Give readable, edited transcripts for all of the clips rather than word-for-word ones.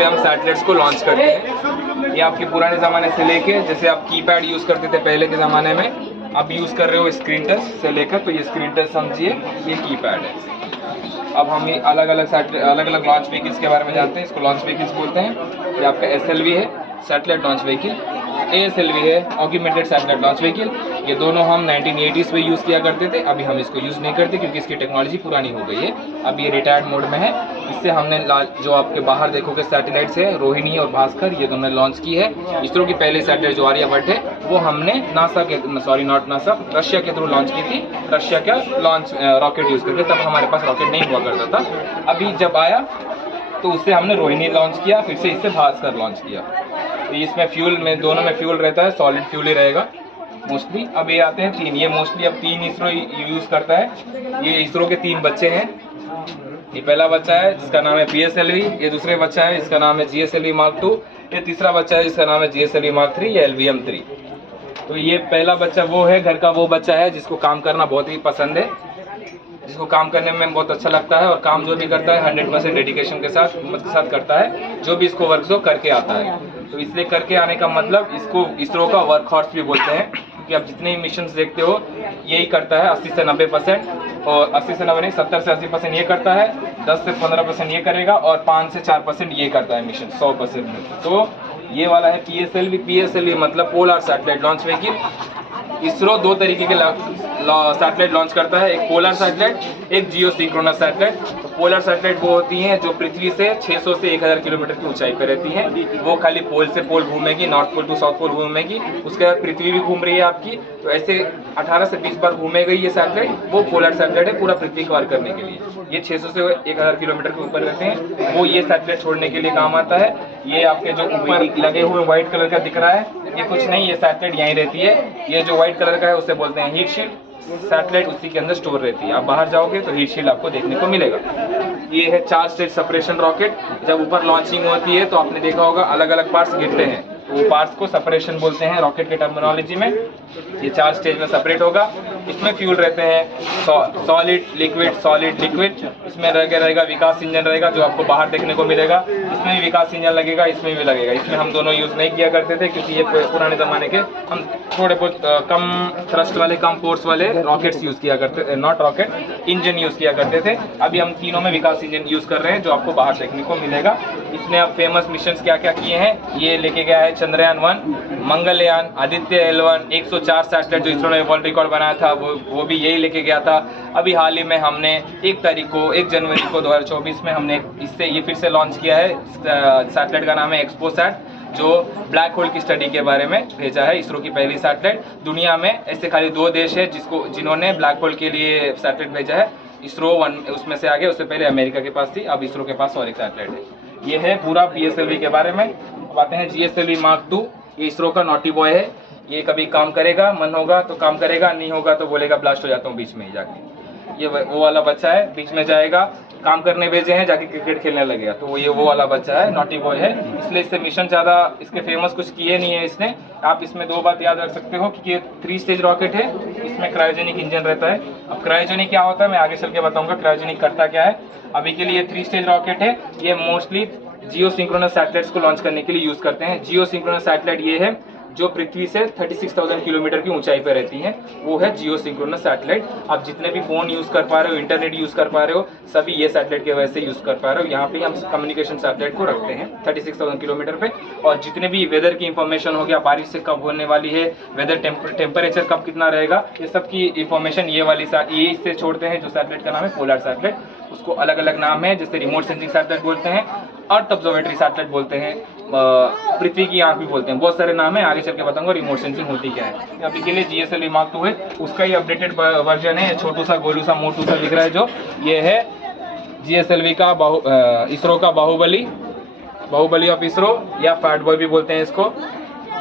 से हम सैटेलाइट्स को लॉन्च करते हैं। ये आपके पुराने ज़माने से लेके, जैसे आप कीपैड यूज़ करते थे पहले के ज़माने में, अब यूज़ कर रहे हो स्क्रीन टच से लेकर, तो ये स्क्रीन टच समझिए, ये कीपैड है। अब हम ये अलग अलग लॉन्च व्हीकल्स के बारे में जानते हैं। इसको लॉन्च व्हीकल्स बोलते हैं। ये आपका SLV है, सैटेलाइट लॉन्च व्हीकल, ASLV है, ऑग्यूमेंटेड सैटेलाइट लॉन्च व्हीकल। ये दोनों हम 1980s में यूज़ किया करते थे। अभी हम इसको यूज़ नहीं करते क्योंकि इसकी टेक्नोलॉजी पुरानी हो गई है। अब ये रिटायर्ड मोड में है। इससे हमने जो आपके बाहर देखोगे सैटेलाइट्स है, रोहिणी और भास्कर, ये दोनों लॉन्च की है। इसरो की पहले सैटेलाइट जो आर्यभट्ट है, वो हमने रशिया के थ्रू लॉन्च की थी। रशिया का लॉन्च रॉकेट यूज़ करके, तब हमारे पास रॉकेट नहीं हुआ करता था। अभी जब आया तो उससे हमने रोहिणी लॉन्च किया, फिर से इससे भास्कर लॉन्च किया। तो इसमें फ्यूल में, दोनों में फ्यूल रहता है, सॉलिड फ्यूल ही रहेगा मोस्टली। अब ये आते हैं 3, ये मोस्टली अब 3 इसरो यूज़ करता है। ये इसरो के 3 बच्चे हैं। ये पहला बच्चा है जिसका नाम है PSLV, ये दूसरे बच्चा है जिसका नाम है GSLV Mark 2, ये तीसरा बच्चा है जिसका नाम है GSLV Mark 3 या LVM 3। तो ये पहला बच्चा वो है, घर का वो बच्चा है जिसको काम करना बहुत ही पसंद है, जिसको काम करने में बहुत अच्छा लगता है, और काम जो भी करता है 100% डेडिकेशन के साथ, हिम्मत के साथ करता है। जो भी इसको वर्क जो करके आता है, तो इसलिए करके आने का मतलब इसको इसरो का वर्क हॉर्स भी बोलते हैं, क्योंकि आप जितने मिशंस देखते हो यही करता है 80 से 90%, और 80 से 90 नहीं, 70 से 80% ये करता है, 10 से 15% ये करेगा, और 5 से 4% ये करता है मिशन 100% में। तो ये वाला है PSLV मतलब polar satellite launch vehicle. ISRO 2 तरीके के सैटेलाइट लॉन्च करता है, एक पोलर सैटेलाइट, एक जियो सिंक्रोनस सैटेलाइट। तो पोलर सैटेलाइट वो होती हैं जो पृथ्वी से 600 से 1000 किलोमीटर की ऊंचाई पर रहती हैं। वो खाली पोल से पोल घूमेगी, north pole to south pole घूमेगी। उसके बाद पृथ्वी भी घूम रही है आपकी, तो ऐसे 18 से 20 बार घूमेगी ये सैटेलाइट। वो पोलर सैटेलाइट है, पूरा पृथ्वी कवर करने के लिए। ये 600 से 1000 किलोमीटर के ऊपर रहते हैं, वो ये सैटेलाइट छोड़ने के लिए काम आता है। ये आपके जो ऊपर लगे हुए व्हाइट कलर का दिख रहा है, ये कुछ नहीं, ये सैटेलाइट यहीं रहती है। ये जो व्हाइट कलर का है उसे बोलते हैं हीट शील्ड। सैटेलाइट उसी के अंदर स्टोर रहती है। आप बाहर जाओगे तो हीट शील्ड आपको देखने को मिलेगा। ये है 4 स्टेज सेपरेशन रॉकेट। जब ऊपर लॉन्चिंग होती है तो आपने देखा होगा अलग अलग पार्ट्स गिरते हैं, तो वो पार्ट्स को सेपरेशन बोलते हैं रॉकेट के टर्मिनोलॉजी में। ये 4 स्टेज में सेपरेट होगा। इसमें फ्यूल रहते हैं सॉलिड लिक्विड। इसमें रहेगा विकास इंजन रहेगा, जो आपको बाहर देखने को मिलेगा। इसमें भी विकास इंजन लगेगा, इसमें भी लगेगा। इसमें हम दोनों यूज़ नहीं किया करते थे क्योंकि ये पुराने ज़माने के, हम थोड़े बहुत कम थ्रस्ट वाले, कम फोर्स वाले रॉकेट्स यूज़ किया करते थे, नॉट रॉकेट, इंजन यूज़ किया करते थे। अभी हम तीनों में विकास इंजन यूज़ कर रहे हैं, जो आपको बाहर देखने को मिलेगा। इसने अब फेमस मिशन क्या क्या किए हैं, ये लेके गया है चंद्रयान 1, मंगलयान, आदित्य L1, 104 सैटेलाइट जो इसरो ने वर्ल्ड रिकॉर्ड बनाया था, वो भी यही लेके गया था। अभी हाल ही में हमने 1 जनवरी को 2024 में हमने इससे ये फिर से लॉन्च किया है। सैटेलाइट का नाम है एक्सपोसैट, जो ब्लैक होल की स्टडी के बारे में भेजा है। इसरो की पहली सैटेलाइट। दुनिया में ऐसे खाली 2 देश है जिन्होंने ब्लैक होल के लिए सैटेलाइट भेजा है। इसरो उसमें से आगे, उससे पहले अमेरिका के पास थी, अब इसरो के पास और एक सैटेलाइट है। ये है पूरा PSLV के बारे में। अब आते हैं GSLV Mark 2। ये इसरो का नॉटी बॉय है। ये कभी काम करेगा, मन होगा तो काम करेगा, नहीं होगा तो बोलेगा ब्लास्ट हो जाता हूँ बीच में ही जाके। ये वो वाला बच्चा है, बीच में जाएगा, काम करने भेजे हैं, जाके क्रिकेट खेलने लगेगा। तो ये वो वाला बच्चा है, नॉटी बॉय है। इसलिए इससे मिशन ज़्यादा इसके फेमस कुछ किए नहीं है इसने। आप इसमें 2 बात याद रख सकते हो कि ये 3 स्टेज रॉकेट है। इसमें क्रायोजेनिक इंजन रहता है। अब क्रायोजेनिक क्या होता है मैं आगे चल के बताऊंगा क्रायोजेनिक करता क्या है। अभी के लिए 3 स्टेज रॉकेट है। ये मोस्टली जियो सिंक्रोनस सैटेलाइट्स को लॉन्च करने के लिए यूज़ करते हैं। जियो सिंक्रोनस सैटेलाइट ये है जो पृथ्वी से 36,000 किलोमीटर की ऊंचाई पर रहती हैं, वो है जियो सिंक्रोनस सैटेलाइट। आप जितने भी फ़ोन यूज़ कर पा रहे हो, इंटरनेट यूज़ कर पा रहे हो, सभी ये सैटेलाइट की वजह से यूज़ कर पा रहे हो। यहाँ पे हम कम्युनिकेशन सैटेलाइट को रखते हैं 36,000 किलोमीटर पे। और जितने भी वेदर की इंफॉर्मेशन हो गया, बारिश से कब होने वाली है, वेदर टेम्परेचर कब कितना रहेगा, ये सब की इंफॉर्मेशन ये इससे छोड़ते हैं। जो सैटेलाइट का नाम है पोलर सैटेलाइट, उसको अलग अलग नाम है, जैसे रिमोट सेंसिंग सैटेलाइट बोलते हैं, अर्थ ऑब्जर्वेटरी सैटेलाइट बोलते हैं, पृथ्वी की आंख भी बोलते हैं, बहुत सारे नाम है। आगे चल के बताऊंगा रिमोट सेंसिंग होती क्या है। अभी के लिए GSLV Mark 2 है, उसका ही अपडेटेड वर्जन है। छोटू सा गोलू सा मोटू सा दिख रहा है, जो ये है GSLV का इसरो का बाहुबली ऑफ इसरो, या फैट बॉय भी बोलते हैं इसको।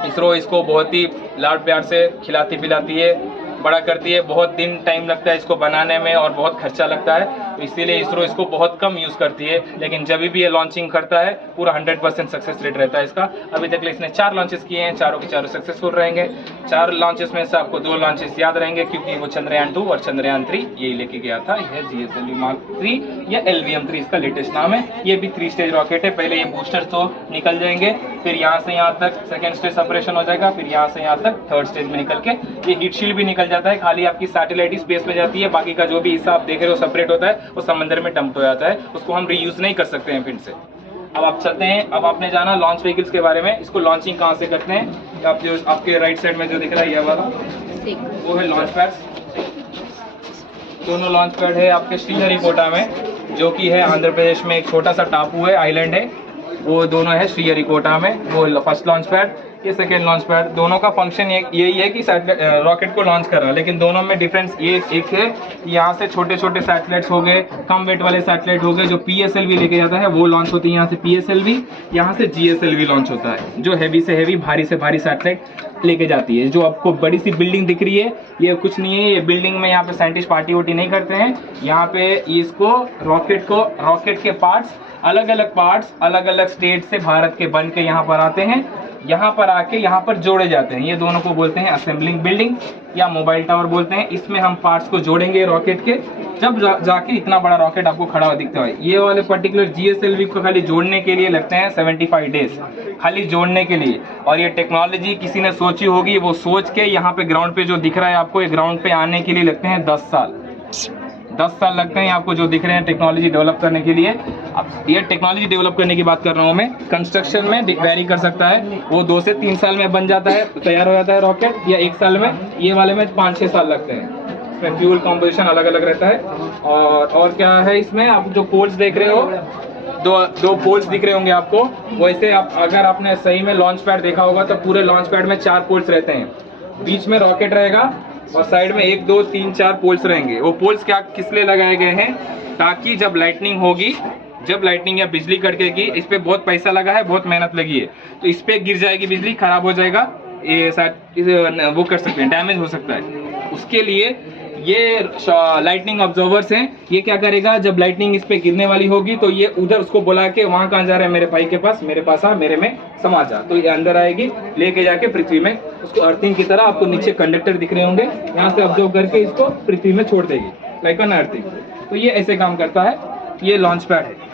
इसरो इसको बहुत ही लाड प्यार से खिलाती पिलाती है, बड़ा करती है। बहुत दिन टाइम लगता है इसको बनाने में और बहुत खर्चा लगता है, तो इसीलिए इसरो इसको बहुत कम यूज़ करती है। लेकिन जब भी ये लॉन्चिंग करता है पूरा 100% सक्सेस रेट रहता है इसका। अभी तक इसने 4 लॉन्चेस किए हैं, चारों के चारों सक्सेसफुल रहेंगे। 4 लॉन्चेस में से आपको 2 लॉन्चेस याद रहेंगे, क्योंकि वो चंद्रयान 2 और चंद्रयान 3 यही लेके गया था। यह GSLV Mark 3 या LVM 3 इसका लेटेस्ट नाम है। ये भी 3 स्टेज रॉकेट है। पहले ये बूस्टर तो निकल जाएंगे, फिर यहाँ से यहाँ तक सेकेंड स्टेज सेपरेशन हो जाएगा, फिर यहाँ से यहाँ तक थर्ड स्टेज में निकल के ये हीट शील्ड भी निकल जाता है। खाली आपकी सैटेलाइट ही स्पेस में जाती है, बाकी का जो भी हिस्सा आप देख रहे हो सेपरेट होता है, वो समंदर में डंप हो जाता है, उसको हम रीयूज नहीं कर सकते हैं फिर से। अब आप चलते हैं, अब आपने जाना लॉन्च व्हीकल्स के बारे में। इसको लॉन्चिंग कहाँ से करते हैं, आप जो आपके राइट साइड में जो दिख रहा है ये वाला, वो है लॉन्च पैड। दोनों लॉन्च पैड है आपके श्रीहरिकोटा में, जो कि है आंध्र प्रदेश में एक छोटा सा टापू है, आइलैंड है, वो दोनों है श्रीहरिकोटा में। वो फर्स्ट लॉन्च पैड, ये सेकेंड लॉन्च पैड। दोनों का फंक्शन यही है कि रॉकेट को लॉन्च करना, लेकिन दोनों में डिफरेंस ये एक है कि यहाँ से छोटे छोटे सैटेलाइट्स हो गए, कम वेट वाले सैटेलाइट हो गए, जो PSLV लेके जाता है वो लॉन्च होती है यहाँ से PSLV, यहाँ से GSLV लॉन्च होता है, जो हैवी से हैवी भारी से भारी सैटेलाइट लेके जाती है। जो आपको बड़ी सी बिल्डिंग दिख रही है ये कुछ नहीं है, ये बिल्डिंग में यहाँ पे साइंटिस्ट पार्टी वार्टी नहीं करते हैं। यहाँ पे इसको रॉकेट के पार्ट्स अलग अलग स्टेट से भारत के बन के यहाँ पर आते हैं, यहाँ पर आके यहाँ पर जोड़े जाते हैं। ये दोनों को बोलते हैं असेंबलिंग बिल्डिंग या मोबाइल टावर बोलते हैं। इसमें हम पार्ट्स को जोड़ेंगे रॉकेट के, जब जाके इतना बड़ा रॉकेट आपको खड़ा हुआ दिखता है। ये वाले पर्टिकुलर GSLV को खाली जोड़ने के लिए लगते हैं 75 डेज, खाली जोड़ने के लिए। और ये टेक्नोलॉजी किसी ने सोची होगी, वो सोच के यहाँ पे ग्राउंड पे जो दिख रहा है आपको, ये ग्राउंड पे आने के लिए लगते हैं 10 साल। 10 साल लगते हैं आपको जो दिख रहे हैं टेक्नोलॉजी डेवलप करने के लिए। अब ये टेक्नोलॉजी डेवलप करने की बात कर रहा हूँ मैं, कंस्ट्रक्शन में वेरी कर सकता है, वो 2 से 3 साल में बन जाता है, तैयार हो जाता है रॉकेट, या 1 साल में। ये वाले में 5-6 साल लगते हैं। इसमें फ्यूल कॉम्पोजिशन अलग अलग रहता है। और क्या है इसमें, आप जो पोल्स देख रहे हो, दो पोल्स दिख रहे होंगे आपको, वैसे आप अगर आपने सही में लॉन्च पैड देखा होगा तो पूरे लॉन्च पैड में 4 पोल्स रहते हैं। बीच में रॉकेट रहेगा और साइड में 1 2 3 4 पोल्स रहेंगे। वो पोल्स क्या किस लिए लगाए गए हैं, ताकि जब लाइटनिंग होगी, जब लाइटनिंग या बिजली कड़केगी, इस पे बहुत पैसा लगा है, बहुत मेहनत लगी है, तो इस पे गिर जाएगी बिजली, खराब हो जाएगा, ये वो कर सकते हैं, डैमेज हो सकता है। उसके लिए ये लाइटनिंग ऑब्जर्वर्स हैं। ये क्या करेगा, जब लाइटनिंग इस पे गिरने वाली होगी तो ये उधर उसको बुला के, वहाँ कहाँ जा रहा है मेरे भाई के पास, मेरे पास आ, मेरे में समा जा, तो ये अंदर आएगी, लेके जाके पृथ्वी में उसको अर्थिंग की तरह, आपको नीचे कंडक्टर दिख रहे होंगे, यहाँ से ऑब्जर्व करके इसको पृथ्वी में छोड़ देगी, लाइक एन अर्थिंग। तो ये ऐसे काम करता है। ये लॉन्च पैड है,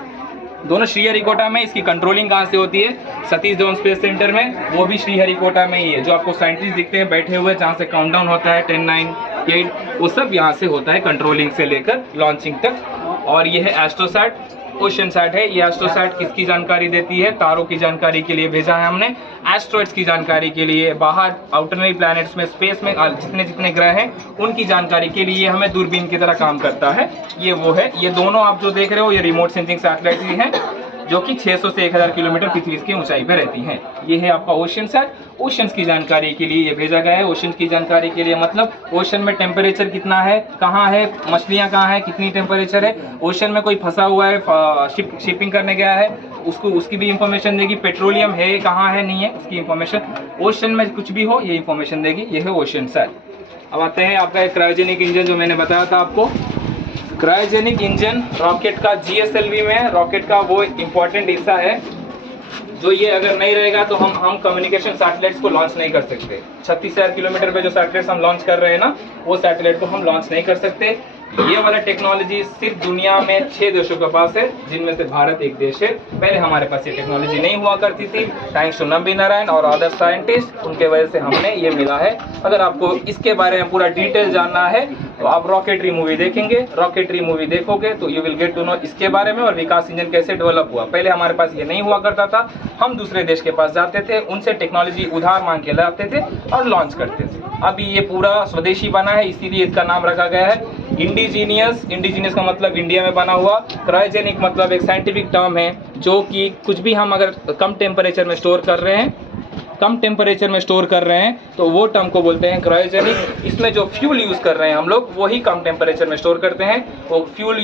दोनों श्रीहरिकोटा में। इसकी कंट्रोलिंग कहाँ से होती है, सतीश धवन स्पेस सेंटर में, वो भी श्रीहरिकोटा में ही है। जो आपको साइंटिस्ट दिखते हैं बैठे हुए, जहाँ से काउंटडाउन होता है 10 9 8, वो सब यहाँ से होता है, कंट्रोलिंग से लेकर लॉन्चिंग तक। और ये है एस्ट्रोसैट, ओशन सैट है। ये एस्ट्रोसैट किसकी जानकारी देती है, तारों की जानकारी के लिए भेजा है हमने, एस्ट्रॉइड्स की जानकारी के लिए, बाहर आउटरनरी प्लैनेट्स में, स्पेस में जितने ग्रह हैं उनकी जानकारी के लिए हमें दूरबीन की तरह काम करता है। ये वो है। ये दोनों आप जो देख रहे हो ये रिमोट सेंसिंग सैटेलाइट ही हैं, जो कि 600 से 1000 किलोमीटर पृथ्वी की ऊंचाई पे रहती हैं। ये है आपका ओशन सैट, ओशंस की जानकारी के लिए ये भेजा गया है। ओशन की जानकारी के लिए मतलब ओशन में टेम्परेचर कितना है, कहाँ है, मछलियाँ कहाँ है, कितनी टेम्परेचर है, ओशन में कोई फंसा हुआ है, शिपिंग करने गया है, उसकी भी इंफॉर्मेशन देगी, पेट्रोलियम है कहाँ है नहीं है उसकी इंफॉर्मेशन, ओशन में कुछ भी हो ये इंफॉर्मेशन देगी। ये है ओशन सैट। अब आते हैं आपका क्रायोजेनिक इंजन, जो मैंने बताया था आपको। क्रायोजेनिक इंजन रॉकेट का GSLV में रॉकेट का वो इम्पोर्टेंट हिस्सा है, जो ये अगर नहीं रहेगा तो हम कम्युनिकेशन सैटेलाइट्स को लॉन्च नहीं कर सकते। 36,000 किलोमीटर पे जो सैटेलाइट्स हम लॉन्च कर रहे हैं ना, वो सैटेलाइट को हम लॉन्च नहीं कर सकते। ये वाला टेक्नोलॉजी सिर्फ दुनिया में 6 देशों के पास है, जिनमें से भारत एक देश है। पहले हमारे पास ये टेक्नोलॉजी नहीं हुआ करती थी, थैंक्स टू नंबी नारायण और अदर साइंटिस्ट, उनके वजह से हमने ये मिला है। अगर आपको इसके बारे में पूरा डिटेल जानना है तो आप रॉकेटरी मूवी देखेंगे, रॉकेटरी मूवी देखोगे तो you will get to know इसके बारे में और विकास इंजन कैसे डेवलप हुआ। पहले हमारे पास ये नहीं हुआ करता था, हम दूसरे देश के पास जाते थे, उनसे टेक्नोलॉजी उधार मांग के लाते थे और लॉन्च करते थे। अभी ये पूरा स्वदेशी बना है, इसीलिए इसका नाम रखा गया है इंडिजीनियस। इंडिजीनियस का मतलब इंडिया में बना हुआ, क्रायोजेनिक मतलब एक साइंटिफिक टर्म है, जो कि कुछ भी हम अगर कम टेम्परेचर में स्टोर कर रहे हैं कम टेम्परेचर में स्टोर कर रहे हैं तो वो टर्म को बोलते हैं क्रायोजेनिक। इसमें जो फ्यूल यूज़ कर रहे हैं हम लोग वही कम टेम्परेचर में स्टोर करते हैं। वो फ्यूल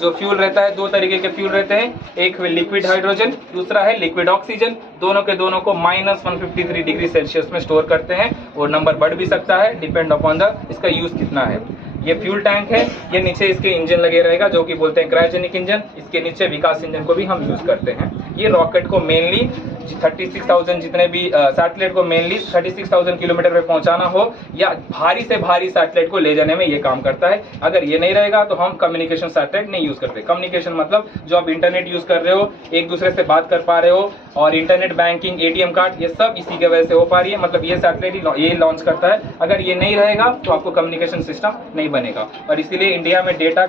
जो फ्यूल रहता है, दो तरीके के फ्यूल रहते हैं, एक लिक्विड हाइड्रोजन, दूसरा है लिक्विड ऑक्सीजन। दोनों के दोनों को -153 डिग्री सेल्सियस में स्टोर करते हैं। और नंबर बढ़ भी सकता है, डिपेंड अपॉन द इसका यूज़ कितना है। ये फ्यूल टैंक है, ये नीचे इसके इंजन लगे रहेगा जो कि बोलते हैं क्रायोजेनिक इंजन। इसके नीचे विकास इंजन को भी हम यूज़ करते हैं। ये रॉकेट को मेनली 36,000 जितने भी सैटेलाइट को मेनली 36,000 किलोमीटर पे पहुंचाना हो या भारी से भारी सैटेलाइट को ले जाने में ये काम करता है। अगर ये नहीं रहेगा तो हम कम्युनिकेशन सैटेलाइट नहीं यूज़ करते। कम्युनिकेशन मतलब जो आप इंटरनेट यूज़ कर रहे हो, एक दूसरे से बात कर पा रहे हो, और इंटरनेट बैंकिंग, ATM कार्ड, ये सब इसी की वजह से हो पा रही है। मतलब ये सैटेलाइट ये लॉन्च करता है। अगर ये नहीं रहेगा तो आपको कम्युनिकेशन सिस्टम नहीं बनेगा। और इसीलिए इंडिया में डेटा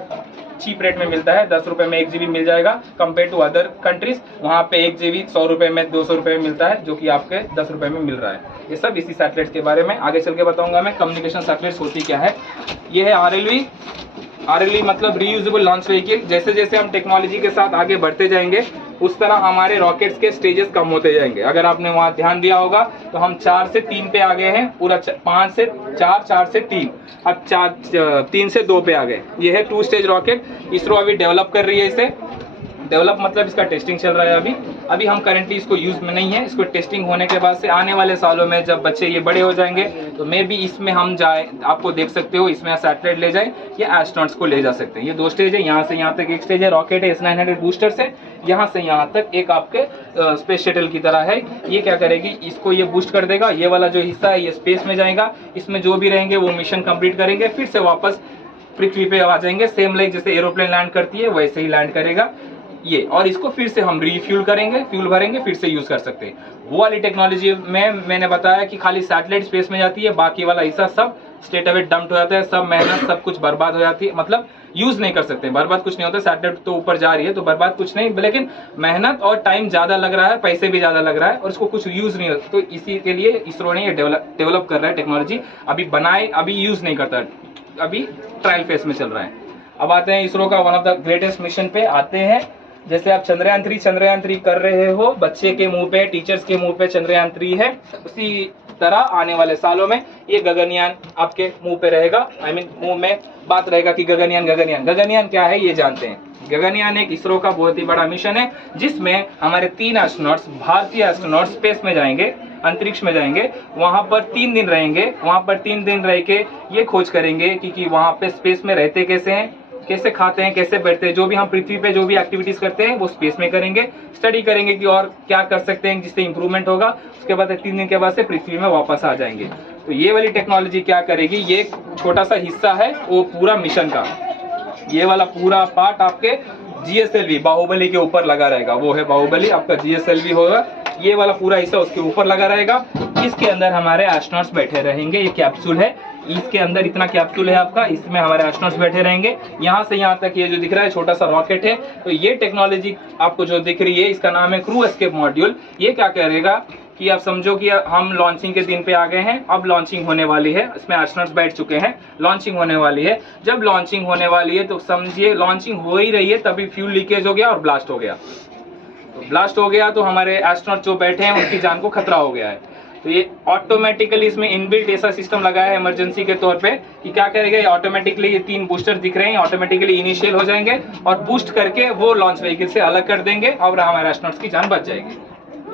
चीप रेट में मिलता है, 10 रुपये में 1 GB मिल जाएगा कंपेयर टू अदर कंट्रीज। वहाँ पे 1 GB 100 रुपये में, 200 रुपये में मिलता है, जो कि आपके 10 रुपये में मिल रहा है। ये सब इसी सैटेलाइट के बारे में आगे चल के बताऊंगा मैं। कम्युनिकेशन सैटेलाइट होती क्या है, ये है RLV मतलब रीयूजेबल लॉन्च व्हीकल। जैसे जैसे हम टेक्नोलॉजी के साथ आगे बढ़ते जाएंगे उस तरह हमारे रॉकेट्स के स्टेजेस कम होते जाएंगे। अगर आपने वहाँ ध्यान दिया होगा तो हम 4 से 3 पे आ गए हैं, पूरा 5 से 4, 4 से 3, अब 3 से 2 पे आ गए। ये है 2 स्टेज रॉकेट। इसरो अभी डेवलप कर रही है इसे। डेवलप मतलब इसका टेस्टिंग चल रहा है अभी हम करंटली इसको यूज़ में नहीं है। इसको टेस्टिंग होने के बाद से आने वाले सालों में जब बच्चे ये बड़े हो जाएंगे तो मे भी इसमें हम जाए, आपको देख सकते हो इसमें सैटेलाइट ले जाए या एस्ट्रोनॉट्स को ले जा सकते हैं। ये 2 स्टेज है, यहाँ से यहाँ तक एक स्टेज है, रॉकेट है S900 बूस्टर से, यहाँ से यहाँ तक एक आपके स्पेस शटल की तरह है। ये क्या करेगी, इसको ये बूस्ट कर देगा। ये वाला जो हिस्सा है ये स्पेस में जाएगा, इसमें जो भी रहेंगे वो मिशन कंप्लीट करेंगे, फिर से वापस पृथ्वी पे आ जाएंगे। सेम लाइक जैसे एरोप्लेन लैंड करती है वैसे ही लैंड करेगा ये। और इसको फिर से हम रीफ्यूल करेंगे, फ्यूल भरेंगे, फिर से यूज़ कर सकते हैं। वो वाली टेक्नोलॉजी में मैंने बताया कि खाली सैटेलाइट स्पेस में जाती है, बाकी वाला हिस्सा सब स्ट्रेट अवे डंप्ड हो जाता है। सब मेहनत सब कुछ बर्बाद हो जाती है, मतलब यूज़ नहीं कर सकते। बर्बाद कुछ नहीं होता, सैटेलाइट तो ऊपर जा रही है तो बर्बाद कुछ नहीं, लेकिन मेहनत और टाइम ज़्यादा लग रहा है, पैसे भी ज़्यादा लग रहा है और इसको कुछ यूज़ नहीं होता। तो इसी के लिए इसरो ने ये डेवलप कर रहा है टेक्नोलॉजी। अभी यूज़ नहीं करता, अभी ट्रायल फेस में चल रहा है। अब आते हैं इसरो का one of the greatest mission पे आते हैं। जैसे आप चंद्रयान 3 कर रहे हो, बच्चे के मुंह पे, टीचर्स के मुंह पे चंद्रयान 3 है, उसी तरह आने वाले सालों में ये गगनयान आपके मुंह पे रहेगा। मुंह में बात रहेगा कि गगनयान क्या है ये जानते हैं। गगनयान एक इसरो का बहुत ही बड़ा मिशन है जिसमें हमारे 3 एस्ट्रोनॉट्स, भारतीय एस्ट्रोनॉट्स स्पेस में जाएंगे, अंतरिक्ष में जाएंगे। वहाँ पर 3 दिन रहेंगे। वहाँ पर 3 दिन रह के ये खोज करेंगे कि वहाँ पे स्पेस में रहते कैसे हैं, कैसे खाते हैं, कैसे बैठते हैं। जो भी हम पृथ्वी पे जो भी एक्टिविटीज़ करते हैं वो स्पेस में करेंगे, स्टडी करेंगे कि और क्या कर सकते हैं जिससे इंप्रूवमेंट होगा। उसके बाद 3 दिन के बाद से पृथ्वी में वापस आ जाएंगे। तो ये वाली टेक्नोलॉजी क्या करेगी, ये एक छोटा सा हिस्सा है वो पूरा मिशन का। ये वाला पूरा पार्ट आपके GSLV बाहुबली के ऊपर लगा रहेगा। वो है बाहुबली, आपका GSLV होगा। ये वाला पूरा हिस्सा उसके ऊपर लगा रहेगा। इसके अंदर हमारे एस्ट्रोनॉट्स बैठे रहेंगे। ये कैप्सूल है, इसके अंदर इतना कैप्सूल है आपका, इसमें हमारे एस्ट्रोनॉट्स बैठे रहेंगे। यहाँ से यहाँ तक ये जो दिख रहा है छोटा सा रॉकेट है। तो ये टेक्नोलॉजी आपको जो दिख रही है इसका नाम है क्रू एस्केप मॉड्यूल। ये क्या करेगा कि आप समझो कि हम लॉन्चिंग के दिन पे आ गए हैं, अब लॉन्चिंग होने वाली है, इसमें एस्ट्रोनॉट्स बैठ चुके हैं, लॉन्चिंग होने वाली है। जब लॉन्चिंग होने वाली है तो समझिए लॉन्चिंग हो ही रही है, तभी फ्यूल लीकेज हो गया और ब्लास्ट हो गया। तो ब्लास्ट हो गया तो हमारे एस्ट्रोनॉट जो बैठे हैं उनकी जान को खतरा हो गया है। तो ये ऑटोमेटिकली इसमें इनबिल्ट ऐसा सिस्टम लगाया है इमरजेंसी के तौर पे कि क्या करेगा, ये ऑटोमेटिकली ये 3 बूस्टर दिख रहे हैं, ऑटोमेटिकली इनिशियल हो जाएंगे और बूस्ट करके वो लॉन्च व्हीकल से अलग कर देंगे और हमारे एस्ट्रोनॉट्स की जान बच जाएगी।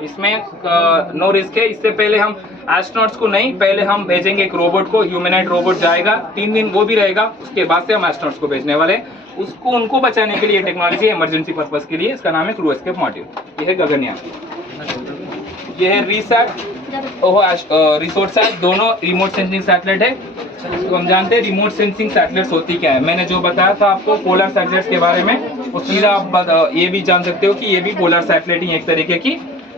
इसमें नो रिस्क है। इससे पहले हम एस्ट्रोनॉट्स को नहीं, पहले हम भेजेंगे एक रोबोट को, ह्यूमनॉइड रोबोट जाएगा, 3 दिन वो भी रहेगा, उसके बाद से हम एस्ट्रोनॉट्स को भेजने वाले हैं। उनको बचाने के लिए टेक्नोलॉजी है इमरजेंसी पर्पस के लिए। इसका नाम है क्रू एस्केप मॉड्यूल। ये है गगनयान, ये है रिसैट, रिसोर्सैट, दोनों रिमोट सेंसिंग सैटेलाइट है। तो हम जानते हैं रिमोट सेंसिंग सैटेलाइट्स होती क्या है। मैंने जो बताया था आपको पोलर सैटेलाइट्स के बारे में, वो सीधा आप ये भी जान सकते हो कि ये भी पोलर सैटेलाइट ही एक तरीके की,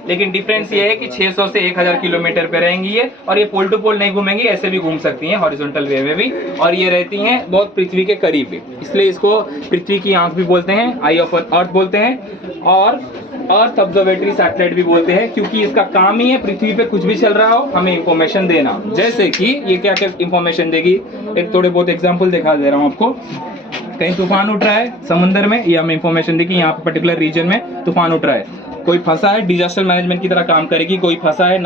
लेकिन डिफरेंस ये है कि 600 से 1000 किलोमीटर पे रहेंगी ये, और ये पोल टू पोल नहीं घूमेंगी, ऐसे भी घूम सकती हैं हॉरिजॉन्टल वे में भी, और ये रहती हैं बहुत पृथ्वी के करीब भी, इसलिए इसको पृथ्वी की आंख भी बोलते हैं, आई ऑफ अर्थ बोलते हैं, और अर्थ ऑब्जर्वेटरी सैटेलाइट भी बोलते हैं, क्योंकि इसका काम ही है पृथ्वी पे कुछ भी चल रहा हो हमें इंफॉर्मेशन देना। जैसे कि ये क्या क्या इंफॉर्मेशन देगी, एक थोड़े बहुत एग्जाम्पल दिखा दे रहा हूँ आपको। कहीं तूफान उठ रहा है समुद्र में, ये हमें इंफॉर्मेशन देगी, यहाँ पे पर्टिकुलर रीजन में तूफान उठ रहा है। कोई फंसा है डिजास्टर मैनेजमेंट की तरह काम करेगी, कोई फंसा है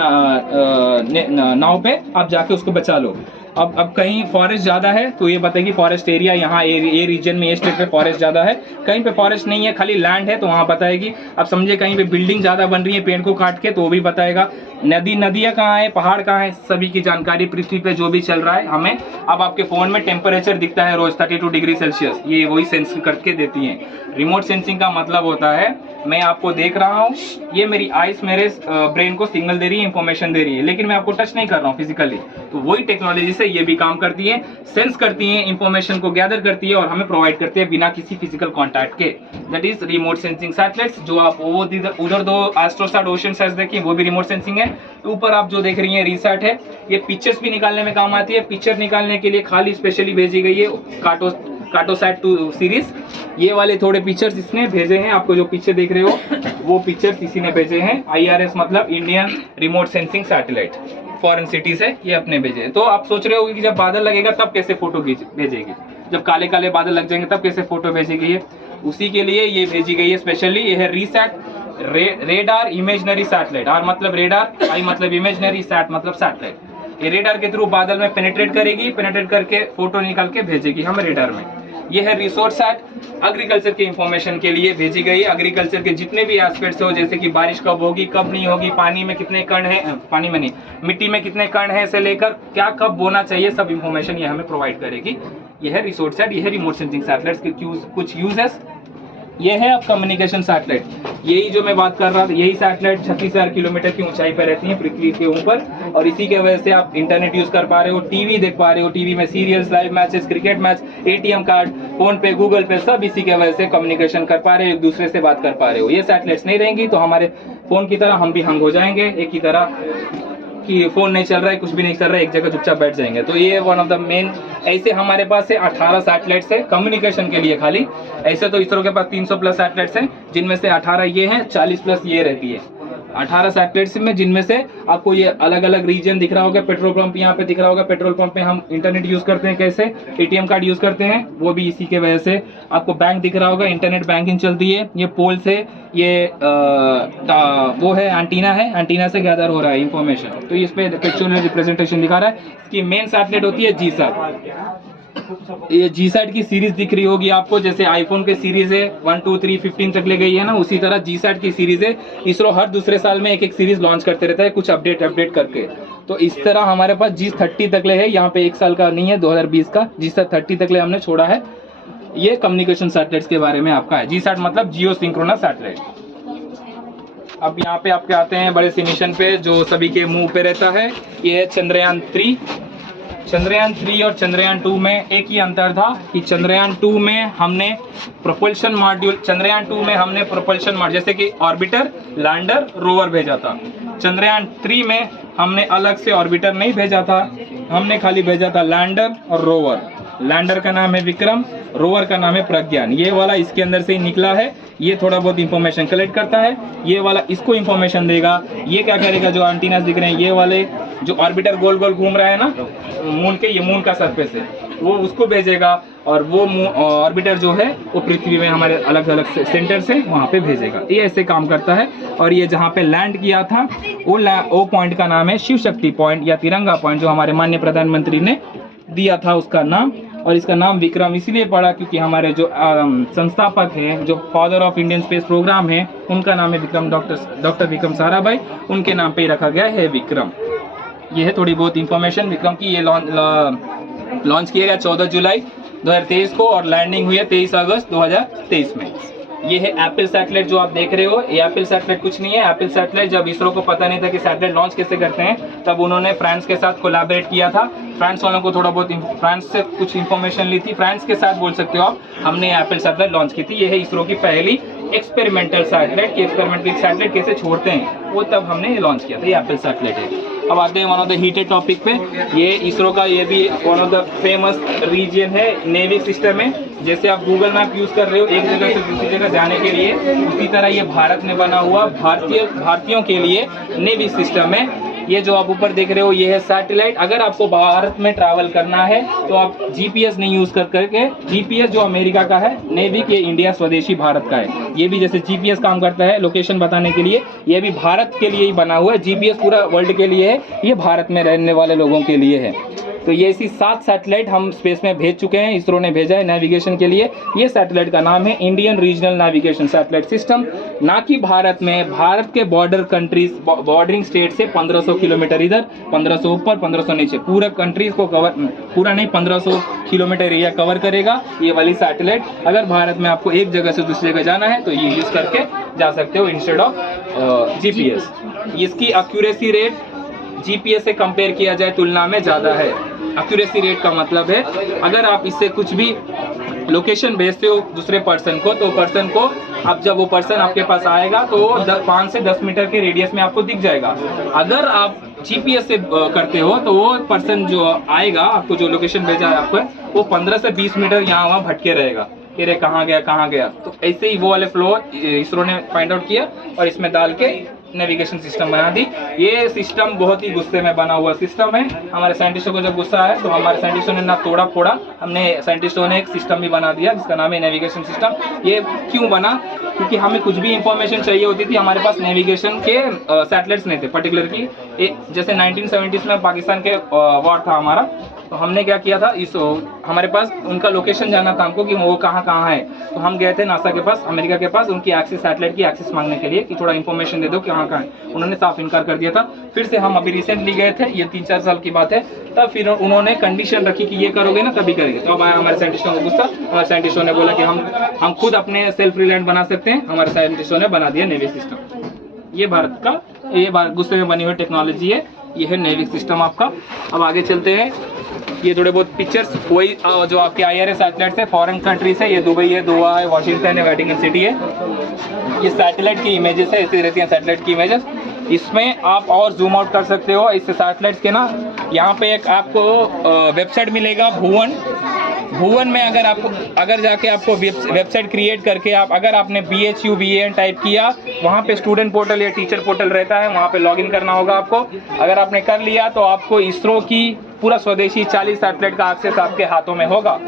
नाव पे, आप जाके उसको बचा लो। अब कहीं फॉरेस्ट ज़्यादा है तो ये बताएगी फॉरेस्ट एरिया यहाँ ये रीजन में ये स्टेट पे फॉरेस्ट ज़्यादा है, कहीं पे फॉरेस्ट नहीं है खाली लैंड है तो वहाँ बताएगी। अब समझिए कहीं पे बिल्डिंग ज़्यादा बन रही है पेड़ को काट के तो वो भी बताएगा। नदियाँ कहाँ है, पहाड़ कहाँ है, सभी की जानकारी पृथ्वी पे जो भी चल रहा है हमें। अब आपके फ़ोन में टेम्परेचर दिखता है रोज़ 32 डिग्री सेल्सियस, ये वही सेंस करके देती हैं। रिमोट सेंसिंग का मतलब होता है मैं आपको देख रहा हूँ, ये मेरी आइस मेरे ब्रेन को सिग्नल दे रही है, इंफॉर्मेशन दे रही है, लेकिन मैं आपको टच नहीं कर रहा हूँ फिजिकली। तो वही टेक्नोलॉजी से ये भी काम करती है, सेंस करती है, इंफॉर्मेशन को गैदर करती है और हमें प्रोवाइड करती है बिना किसी फिजिकल कॉन्टैक्ट के। That is remote sensing satellites. जो आप वो उधर दो एस्ट्रोसैट ओशन सैट्स देखिए वो भी रिमोट सेंसिंग है। ऊपर आप जो देख रही हैं रीसैट है, ये पिक्चर्स भी निकालने में काम आती है। पिक्चर निकालने के लिए खाली स्पेशली भेजी गई है कार्टोसैट 2 सीरीज। ये वाले थोड़े पिक्चर्स इसने भेजे हैं, आपको जो पिक्चर देख रहे हो वो पिक्चर्स इसी ने भेजे हैं। IRS मतलब Indian remote sensing satellite, foreign city से ये अपने भेजे हैं। तो आप सोच रहे होगे कि जब बादल लगेगा तब कैसे फोटो भेजेगी, जब काले काले बादल लग जाएंगे तब कैसे फोटो भेजेगी, ये उसी के लिए ये भेजी गई है स्पेशली। ये है RISAT radar imaginary satellite. R मतलब रेडार, आई मतलब इमेजनरी, सैट मतलब सैटेलाइट। ये रेडार के थ्रू बादल में पेनिट्रेट करेगी, पेनिट्रेट करके फोटो निकाल के भेजेगी हमें रेडार में। ये है रिसोर्स सैट, एग्रीकल्चर के इंफॉर्मेशन के लिए भेजी गई है। एग्रीकल्चर के जितने भी एस्पेक्ट्स हो, जैसे कि बारिश कब होगी कब नहीं होगी, पानी में कितने कण है, पानी में नहीं मिट्टी में कितने कण है से लेकर क्या कब बोना चाहिए, सब इंफॉर्मेशन ये हमें प्रोवाइड करेगी। ये है रिसोर्स सैट, ये है रिमोट सेंसिंग सैटेलाइट्स के कुछ यूजेस। ये है अब कम्युनिकेशन सैटेलाइट, यही जो मैं बात कर रहा था, यही सैटेलाइट 36,000 किलोमीटर की ऊंचाई पर रहती है पृथ्वी के ऊपर, और इसी के वजह से आप इंटरनेट यूज कर पा रहे हो, टीवी देख पा रहे हो, टीवी में serials, live matches, cricket match, ATM card, PhonePe, Google pay, सब इसी के वजह से कम्युनिकेशन कर पा रहे हो, एक दूसरे से बात कर पा रहे हो। ये सैटेलाइट्स नहीं रहेंगी तो हमारे फोन की तरह हम भी हंग हो जाएंगे, एक ही तरह कि फोन नहीं चल रहा है, कुछ भी नहीं चल रहा है, एक जगह चुपचाप बैठ जाएंगे। तो ये वन ऑफ द मेन, ऐसे हमारे पास है 18 सैटेलाइट्स है कम्युनिकेशन के लिए खाली। ऐसे तो इसरो के पास 300 प्लस सैटेलाइट्स हैं, जिनमें से 18 ये हैं, 40 प्लस ये रहती है। 18 सैटेलाइट्स में जिनमें से आपको ये अलग अलग रीजन दिख रहा होगा। पेट्रोल पंप यहाँ पे दिख रहा होगा, पेट्रोल पंप पे हम इंटरनेट यूज करते हैं, कैसे ATM कार्ड यूज करते हैं, वो भी इसी के वजह से। आपको बैंक दिख रहा होगा, इंटरनेट बैंकिंग चलती है। ये पोल से ये वो है एंटीना है, एंटीना से गैदर हो रहा है इंफॉर्मेशन। तो इस पे पिक्चर रिप्रेजेंटेशन दिखा रहा है। इसकी मेन सैटेलाइट होती है GSAT। ये GSAT की सीरीज दिख रही होगी आपको, जैसे आईफोन के सीरीज है 1, 2, 3, 15 तक ले गई है ना, उसी तरह GSAT की सीरीज है। इसरो हर दूसरे साल में एक सीरीज लॉन्च करते रहता है, कुछ अपडेट करके। तो इस तरह हमारे पास G30 तक ले है, यहाँ पे 1 साल का नहीं है, 2020 का G30 तक ले हमने छोड़ा है। ये कम्युनिकेशन सैटेलाइट्स के बारे में आपका है। GSAT मतलब जियो सिंक्रोनस सैटेलाइट। अब यहाँ पे आपके आते हैं बड़े से मिशन पे जो सभी के मुंह पे रहता है, ये है चंद्रयान 3। चंद्रयान 3 और चंद्रयान 2 में एक ही अंतर था कि चंद्रयान 2 में हमने प्रोपल्शन मॉड्यूल, चंद्रयान 2 में हमने प्रोपल्शन मॉड्यूल जैसे कि ऑर्बिटर, लैंडर, रोवर भेजा था। चंद्रयान 3 में हमने अलग से ऑर्बिटर नहीं भेजा था, हमने खाली भेजा था लैंडर और रोवर। लैंडर का नाम है विक्रम, रोवर का नाम है प्रज्ञान। ये वाला इसके अंदर से ही निकला है, ये थोड़ा बहुत इंफॉर्मेशन कलेक्ट करता है, ये वाला इसको इंफॉर्मेशन देगा। ये क्या करेगा, जो एंटीनास दिख रहे हैं ये वाले, जो ऑर्बिटर गोल गोल घूम रहा है ना मून के, ये मून का सरफेस है, वो उसको भेजेगा, और वो ऑर्बिटर जो है वो पृथ्वी में हमारे अलग अलग सेंटर से वहाँ पे भेजेगा। ये ऐसे काम करता है। और ये जहाँ पे लैंड किया था वो पॉइंट का नाम है शिव शक्ति पॉइंट या तिरंगा पॉइंट, जो हमारे माननीय प्रधानमंत्री ने दिया था उसका नाम। और इसका नाम विक्रम इसलिए पड़ा क्योंकि हमारे जो संस्थापक हैं, जो father of Indian space program है, उनका नाम है विक्रम, डॉक्टर विक्रम साराभाई, उनके नाम पे ही रखा गया है विक्रम। ये है थोड़ी बहुत इंफॉर्मेशन विक्रम की। ये लॉन्च किया गया 14 जुलाई 2023 को और लैंडिंग हुई है 23 अगस्त 2023 में। ये है एप्पल सैटेलाइट जो आप देख रहे हो। ये एप्पल सैटेलाइट कुछ नहीं है। एप्पल सैटेलाइट जब इसरो को पता नहीं था कि सैटेलाइट लॉन्च कैसे करते हैं, तब उन्होंने फ्रांस के साथ कोलैबोरेट किया था। फ्रांस वालों को थोड़ा बहुत फ्रांस से कुछ इन्फॉर्मेशन ली थी, फ्रांस के साथ बोल सकते हो आप, हमने एप्पल सैटेलाइट लॉन्च की थी। ये है इसरो की पहली एक्सपेरिमेंटल सैटेलाइट कि एक्सपेरिमेंटल सैटेलाइट कैसे छोड़ते हैं, वो तब हमने लॉन्च किया था। ये एप्पल सैटेलाइट है। अब आते हैं one of the heated topic पे। ये इसरो का ये भी one of the famous reason है, नेवी सिस्टम है। जैसे आप गूगल मैप यूज कर रहे हो एक जगह से दूसरी जगह जाने के लिए, उसी तरह ये भारत में बना हुआ भारतीयों के लिए नेवी सिस्टम है। ये जो आप ऊपर देख रहे हो ये है सैटेलाइट। अगर आपको भारत में ट्रैवल करना है तो आप जीपीएस नहीं यूज़ कर करके, जीपीएस जो अमेरिका का है, नेविक ये इंडिया स्वदेशी भारत का है। ये भी जैसे जीपीएस काम करता है लोकेशन बताने के लिए, ये भी भारत के लिए ही बना हुआ है। जीपीएस पूरा वर्ल्ड के लिए है, ये भारत में रहने वाले लोगों के लिए है। तो ये ऐसी 7 सैटेलाइट हम स्पेस में भेज चुके हैं, इसरो ने भेजा है नेविगेशन के लिए। ये सैटेलाइट का नाम है Indian regional navigation satellite system. ना कि भारत में, भारत के बॉर्डर कंट्रीज, बॉर्डरिंग स्टेट से 1500 किलोमीटर इधर, 1500 ऊपर, 1500 नीचे, पूरा कंट्रीज को कवर, पूरा नहीं 1500 किलोमीटर एरिया कवर करेगा ये वाली सैटेलाइट। अगर भारत में आपको एक जगह से दूसरी जगह जाना है तो ये यूज़ करके जा सकते हो इंस्टेड ऑफ जीपीएस। इसकी एक्यूरेसी रेट जीपीएस से कंपेयर किया जाए तुलना में ज़्यादा है। एक्यूरेसी रेट का मतलब है अगर आप इससे कुछ भी लोकेशन भेजते हो दूसरे पर्सन को, तो पर्सन को अब जब वो पर्सन आपके पास आएगा तो 5 से 10 मीटर के रेडियस में आपको दिख जाएगा। अगर आप जीपीएस से करते हो तो वो पर्सन जो आएगा, आपको जो लोकेशन भेजा है आपको, वो 15 से 20 मीटर यहाँ वहाँ भटके रहेगा कि रे कहाँ गया कहाँ गया। तो ऐसे ही वो वाले फ्लो इसरो ने फाइंड आउट किया और इसमें डाल के नेविगेशन सिस्टम बना दी। ये सिस्टम बहुत ही गुस्से में बना हुआ सिस्टम है। हमारे साइंटिस्टों को जब गुस्सा आया तो हमारे साइंटिस्टों ने ना तोड़ा फोड़ा, हमने साइंटिस्टों ने एक सिस्टम भी बना दिया जिसका नाम है नेविगेशन सिस्टम। ये क्यों बना? क्योंकि हमें कुछ भी इंफॉर्मेशन चाहिए होती थी, हमारे पास नेविगेशन के सैटेलाइट्स नहीं थे पर्टिकुलर की। जैसे 1970s में पाकिस्तान के वॉर था हमारा, तो हमने क्या किया था, इस हमारे पास उनका लोकेशन जाना था हमको कि वो कहाँ कहाँ है। तो हम गए थे नासा के पास, अमेरिका के पास, उनकी एक्सिस सैटेलाइट की एक्सिस मांगने के लिए कि थोड़ा इन्फॉर्मेशन दे दो कि कहाँ कहाँ है। उन्होंने साफ इनकार कर दिया था। फिर से हम अभी रिसेंटली गए थे, ये 3-4 साल की बात है, तब फिर उन्होंने कंडीशन रखी कि ये करोगे ना तभी करेंगे। तो अब आया हमारे साइंटिस्टों को गुस्सा, हमारे साइंटिस्टों ने बोला कि हम खुद अपने सेल्फ रिलायंट बना सकते हैं। हमारे साइंटिस्टों ने बना दिया नेवी सिस्टम। ये भारत का, ये गुस्से में बनी हुई टेक्नोलॉजी है। ये है नेविक सिस्टम आपका। अब आगे चलते हैं। ये थोड़े बहुत पिक्चर्स वही जो आपके IRS सैटेलाइट है, फॉरेन कंट्रीज है। ये दुबई है, गोवा है, वाशिंगटन है, वेटिकन सिटी है। ये सैटेलाइट की इमेजेस है, ऐसी रहती हैं सैटेलाइट की इमेजेस। इसमें आप और जूम आउट कर सकते हो इससे सैटेलाइट्स के ना। यहाँ पे एक आपको वेबसाइट मिलेगा भुवन में। अगर जाके आपको वेबसाइट क्रिएट करके अगर आपने BHUVAN टाइप किया, वहाँ पे स्टूडेंट पोर्टल या टीचर पोर्टल रहता है, वहाँ पे लॉगिन करना होगा आपको। अगर आपने कर लिया तो आपको इसरो की पूरा स्वदेशी 40 सैटेलाइट का एक्सेस आपके हाथों में होगा।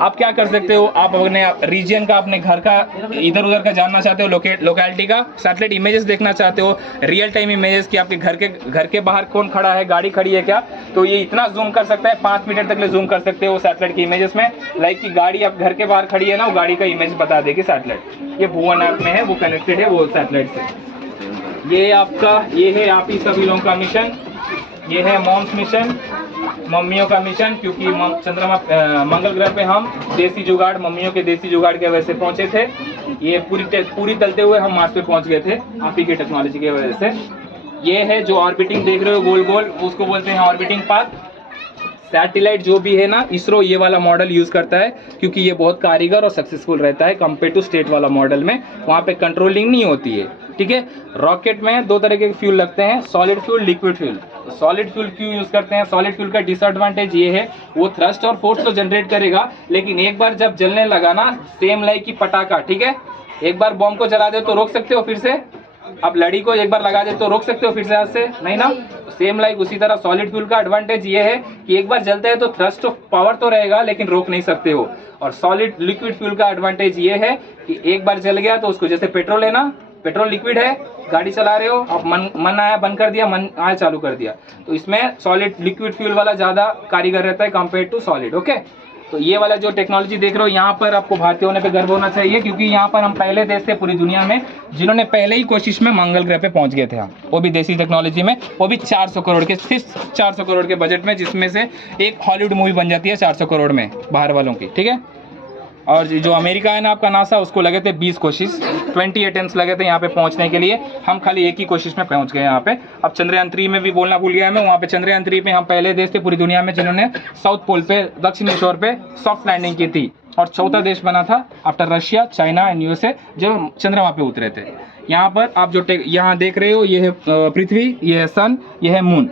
आप क्या कर सकते हो, आप अपने रीजन का, अपने घर का, इधर उधर का जानना चाहते हो, लोकेलिटी का सैटेलाइट इमेजेस देखना चाहते हो, रियल टाइम इमेजेस कि आपके घर के बाहर कौन खड़ा है, गाड़ी खड़ी है क्या, तो ये इतना जूम कर सकता है, 5 मीटर तक ले जूम कर सकते हो सैटेलाइट की इमेजेस में। लाइक की गाड़ी आप घर के बाहर खड़ी है ना, वो गाड़ी का इमेज बता देगी सैटेलाइट। ये भुवन ऐप में है, वो कनेक्टेड है वो सैटेलाइट से। ये आपका, ये है आप ही सभी लोगों का मिशन। ये है मॉम्स मिशन, मम्मियों का मिशन, क्योंकि चंद्रमा मंगल ग्रह पे हम देसी जुगाड़, मम्मियों के देसी जुगाड़ के वजह से पहुंचे थे। ये पूरी तलते हुए हम मार्स पे पहुंच गए थे आप ही की टेक्नोलॉजी की वजह से। ये है जो ऑर्बिटिंग देख रहे हो गोल गोल, उसको बोलते हैं ऑर्बिटिंग पाथ। सैटेलाइट जो भी है ना, इसरो ये वाला मॉडल यूज़ करता है क्योंकि ये बहुत कारीगर और सक्सेसफुल रहता है कंपेयर टू स्टेट वाला मॉडल में। वहाँ पे कंट्रोलिंग नहीं होती है, ठीक है। रॉकेट में 2 तरह के फ्यूल लगते हैं, solid fuel, liquid fuel. Solid fuel क्यों यूज़ करते हैं? सॉलिड फ्यूल का डिसएडवांटेज ये है, वो थ्रस्ट और फोर्स तो जनरेट करेगा, लेकिन एक बार जब जलने लगा ना, सेम लाइक की पटाखा, ठीक है। एक बार बॉम्ब को जला दे तो रोक सकते हो फिर से, अब लड़ी को एक बार लगा दे तो रोक सकते हो फिर से हाथ से, नहीं ना। सेम लाइक उसी तरह सॉलिड फ्यूल का एडवांटेज ये है कि एक बार जलता है तो थ्रस्ट ऑफ पावर तो रहेगा लेकिन रोक नहीं सकते हो। और सॉलिड लिक्विड फ्यूल का एडवांटेज ये है कि एक बार जल गया तो उसको, जैसे पेट्रोल है ना, पेट्रोल लिक्विड है, गाड़ी चला रहे हो आप, मन आया बंद कर दिया, मन आया चालू कर दिया, तो इसमें सॉलिड लिक्विड फ्यूल वाला ज़्यादा कारीगर रहता है कंपेयर टू सॉलिड, ओके। तो ये वाला जो टेक्नोलॉजी देख रहे हो, यहाँ पर आपको भारतीय होने पे गर्व होना चाहिए, क्योंकि यहाँ पर हम पहले देश थे पूरी दुनिया में जिन्होंने पहले ही कोशिश में मंगल ग्रह पे पहुँच गए थे हम, वो भी देसी टेक्नोलॉजी में, वो भी 400 करोड़ के, सिर्फ 400 करोड़ के बजट में, जिसमें से एक हॉलीवुड मूवी बन जाती है 400 करोड़ में बाहर वालों की, ठीक है। और जो अमेरिका है ना आपका नासा, उसको लगे थे 20 कोशिश, 20 अटेम्प्ट्स लगे थे यहाँ पे पहुँचने के लिए। हम खाली एक ही कोशिश में पहुँच गए यहाँ पे। अब चंद्रयान 3 में भी बोलना भूल गया मैं, वहाँ पे चंद्रयान 3 पे हम पहले देश थे पूरी दुनिया में जिन्होंने साउथ पोल पे, दक्षिणी शोर पे सॉफ्ट लैंडिंग की थी, और चौथा देश बना था after Russia, China and USA जो चंद्रमा पे उतरे थे। यहाँ पर आप जो यहाँ देख रहे हो, ये है पृथ्वी, ये है सन, ये है मून,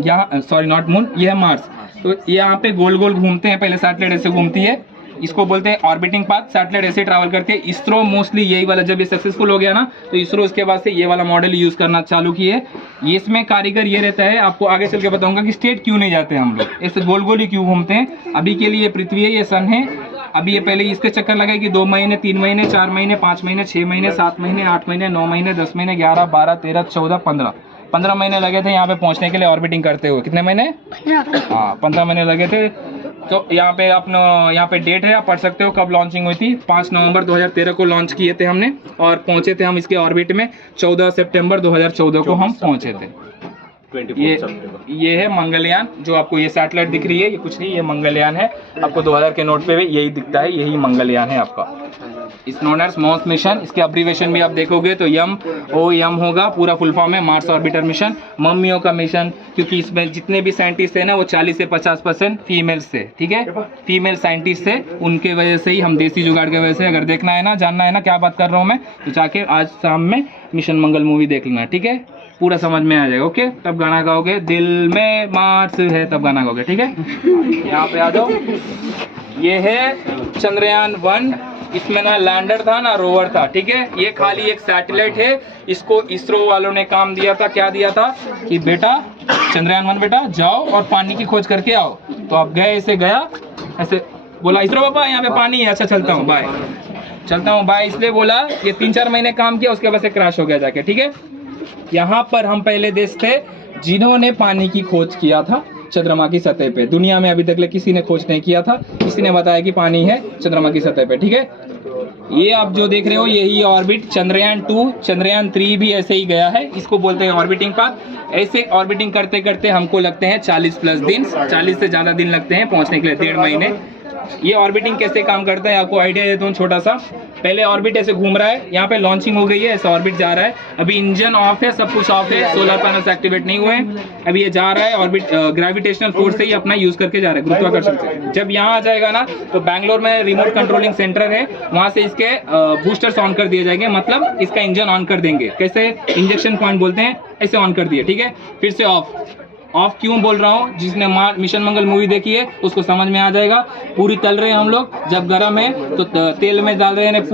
यहाँ सॉरी नॉट मून, ये है मार्स। तो यहाँ पे गोल गोल घूमते हैं, पहले सैटेलाइट ऐसे घूमती है, इसको बोलते हैं ऑर्बिटिंग पाथ। सैटेलाइट ऐसे ट्रैवल करती है। इसरो मोस्टली यही वाला, जब ये सक्सेसफुल हो गया ना तो इसरो उसके बाद से ये वाला मॉडल यूज़ करना चालू किए। ये इसमें कारीगर ये रहता है, आपको आगे चल के बताऊंगा कि स्टेट क्यों नहीं जाते हम लोग, ऐसे गोल गोल ही क्यों घूमते हैं। अभी के लिए पृथ्वी है, ये सन है। अभी ये पहले इसके चक्कर लगाएगी 2 महीने, 3 महीने, 4 महीने, 5 महीने, 6 महीने, 7 महीने, 8 महीने, 9 महीने, 10 महीने, 11, 12, 13, 14, 15 महीने लगे थे यहाँ पे पहुँचने के लिए ऑर्बिटिंग करते हुए। कितने महीने? 15। हाँ, 15 महीने लगे थे। तो यहाँ पे अपना यहाँ पे डेट है, आप पढ़ सकते हो कब लॉन्चिंग हुई थी। 5 नवंबर 2013 को लॉन्च किए थे हमने और पहुँचे थे हम इसके ऑर्बिट में 14 सितंबर 2014 को हम पहुँचे थे। ये है मंगलयान, जो आपको ये सैटेलाइट दिख रही है, ये कुछ नहीं, ये मंगलयान है। आपको 2000 के नोट पे भी यही दिखता है, यही मंगलयान है आपका। इस नोन एज मॉस मिशन, इसके अब्रीवेशन भी आप देखोगे तो MOM होगा, पूरा फुल फॉर्म है मार्स ऑर्बिटर मिशन। मम्मियों का मिशन, क्योंकि इसमें जितने भी साइंटिस्ट हैं ना वो 40 से 50% फीमेल्स थे, ठीक है, फीमेल साइंटिस्ट थे। उनके वजह से ही हम देसी जुगाड़ के वजह से, अगर देखना है ना, जानना है ना क्या बात कर रहा हूँ मैं, तो जाके आज शाम में मिशन मंगल मूवी देख लेना, ठीक है, पूरा समझ में आ जाएगा। ओके, तब गाना गाओगे, दिल में मार्स है, तब गाना गाओगे, ठीक है। यहाँ पे आ जाओ, ये है चंद्रयान 1। इसमें ना लैंडर था ना रोवर था, ठीक है। ये खाली एक सैटेलाइट है। इसको इसरो वालों ने काम दिया था, क्या दिया था कि बेटा चंद्रयान 1 बेटा जाओ और पानी की खोज करके आओ। तो आप गए, ऐसे गया, ऐसे बोला इसरो पापा यहाँ पे पानी है, अच्छा चलता हूँ बाय, चलता हूँ बाय, इसलिए बोला। ये 3-4 महीने काम किया, उसके बाद से क्रैश हो गया जाके, ठीक है। यहाँ पर हम पहले देश थे जिन्होंने पानी की खोज किया था चंद्रमा की सतह पे। दुनिया में अभी तक किसी ने खोज नहीं किया था, किसी ने बताया कि पानी है चंद्रमा की सतह पे, ठीक है। ये आप जो देख रहे हो यही ऑर्बिट चंद्रयान 2, चंद्रयान 3 भी ऐसे ही गया है। इसको बोलते हैं ऑर्बिटिंग पाथ। ऐसे ऑर्बिटिंग करते करते हमको लगते हैं 40+ दिन, 40 से ज़्यादा दिन लगते हैं पहुँचने के लिए, 1.5 महीने। ये ऑर्बिटिंग कैसे काम करता है आपको आइडिया देता हूँ छोटा सा। पहले ऑर्बिट ऐसे घूम रहा है, यहाँ पे लॉन्चिंग हो गई है, ऐसे ऑर्बिट जा रहा है। अभी इंजन ऑफ है, सब कुछ ऑफ है, सोलर पैनल्स एक्टिवेट नहीं हुए हैं। अभी ये जा रहा है ऑर्बिट, ग्रेविटेशनल फोर्स से ही अपना यूज करके जा रहा है, गुरुत्वाकर्षण से। जब यहाँ आ जाएगा ना तो बैंगलोर में रिमोट कंट्रोलिंग सेंटर है, वहाँ से इसके बूस्टर्स ऑन कर दिए जाएंगे, मतलब इसका इंजन ऑन कर देंगे। कैसे? इंजेक्शन पॉइंट बोलते हैं, ऐसे ऑन कर दिए, ठीक है। फिर से ऑफ क्यों बोल रहा हूँ, जिसने मिशन मंगल मूवी देखी है उसको समझ में आ जाएगा। पूरी तल रहे हैं हम लोग, जब गर्म है तो तेल में डाल रहे हैं,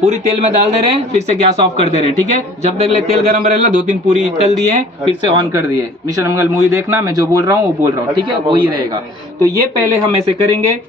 पूरी तेल में डाल दे रहे हैं, फिर से गैस ऑफ कर दे रहे हैं, ठीक है। जब तक तेल गर्म रहेगा 2-3 पूरी तल दिए हैं, फिर से ऑन कर दिए। मिशन मंगल मूवी देखना, मैं जो बोल रहा हूँ वो बोल रहा हूँ, ठीक है, वही रहेगा। तो ये पहले हम ऐसे करेंगे,